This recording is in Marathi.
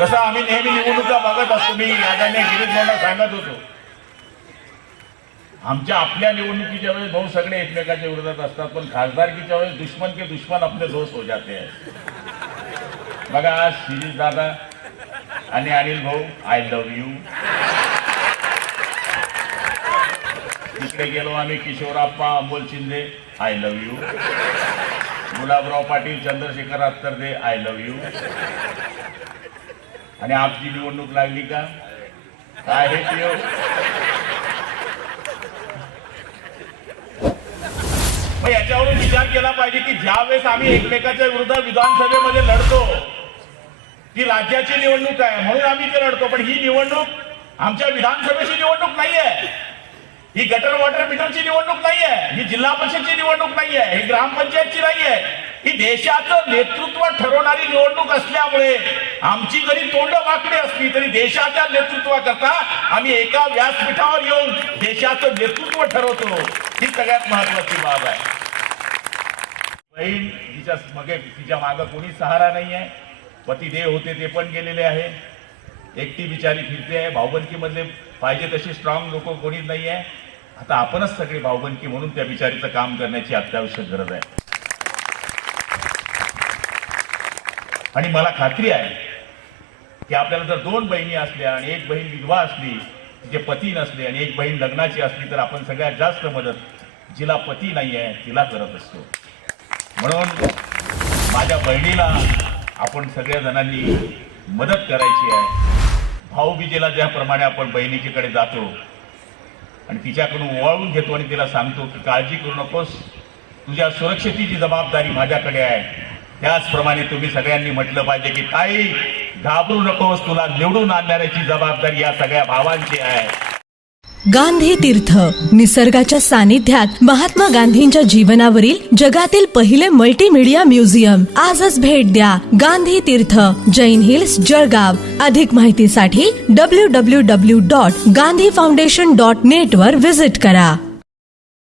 तसं आम्ही नेहमी निवडणुका बघत असतो. मी आदरणीय गिरीश भाऊंना सांगत होतो, आमच्या आपल्या निवडणुकीच्या वेळेस भाऊ सगळे एकमेकाच्या विरोधात असतात, पण खासदारकीच्या वेळेस दुश्मन के दुश्मन अपने दोस्त हो जाते हैं. बघा आज शिरीष दादा आणि अनिल भाऊ आय लव्ह यू. तिकडे गेलो आम्ही Kishorappa Amol Shinde I love you. Gulabrao Patil Chandrashekhar Attarde I love you. आणि आपची निवडणूक लागली का काय हे पिओ मग याच्यावरून विचार केला पाहिजे की ज्या वेळेस आम्ही एकमेकाच्या विरुद्ध विधानसभेमध्ये लढतो ती राज्याची निवडणूक आहे म्हणून आम्ही ते लढतो, पण ही निवडणूक आमच्या विधानसभेची निवडणूक नाहीये, ही गटर वॉटर मीटरची निवडणूक नाहीये, ही जिल्हा परिषदची निवडणूक नाहीये, ही ग्रामपंचायतची नाहीये, ही देशाचं नेतृत्व ठरवणारी निवडणूक असल्यामुळे आमची जरी तोंड वाकडी असली तरी देशाच्या नेतृत्वाकरता आम्ही एका व्यासपीठावर येऊन देशाचं नेतृत्व ठरवतो. ही सगळ्यात महत्वाची बाब आहे. बहीण तिच्या मागे कोणी सहारा नाही आहे. पतिदेव होते ते पण गेलेले आहे, एकटी बिचारी फिरते आहे. भाऊबंदकीमधले पाहिजे तशी स्ट्रॉंग लोक कोणीच नाही आहे. आता आपणच सगळे भाऊबंदकी म्हणून त्या बिचारीचं काम करण्याची अत्यावश्यक गरज आहे. आणि मला खात्री आहे की आपल्याला जर दोन बहिणी असल्या आणि एक बहीण विधवा असली, तिचे पती नसले आणि एक बहीण लग्नाची असली तर आपण सगळ्यात जास्त मदत जिला पती नाही आहे तिला करत असतो. म्हणून माझ्या बहिणीला आपण सगळ्या जणांनी मदत करायची आहे. भाऊबीजेला ज्याप्रमाणे आपण बहिणीकडे जातो आणि तिच्याकडून ओवाळून घेतो आणि तिला सांगतो की काळजी करू नकोस, तुझ्या सुरक्षेची जबाबदारी माझ्याकडे आहे, त्याचप्रमाणे तुम्ही सगळ्यांनी म्हटलं पाहिजे की ताई घाबरू नकोस, तुला निवडून आणणाऱ्याची जबाबदारी या सगळ्या भावांची आहे. गांधी तीर्थ निसर्गाच्या सानिध्यात महात्मा गांधींच्या जीवनावरील जगातील पहिले मल्टीमीडिया म्युझियम. आजच भेट द्या. गांधी तीर्थ, जैन हिल्स, जळगाव. अधिक माहितीसाठी www.gandhifoundation.net वर व्हिजिट करा.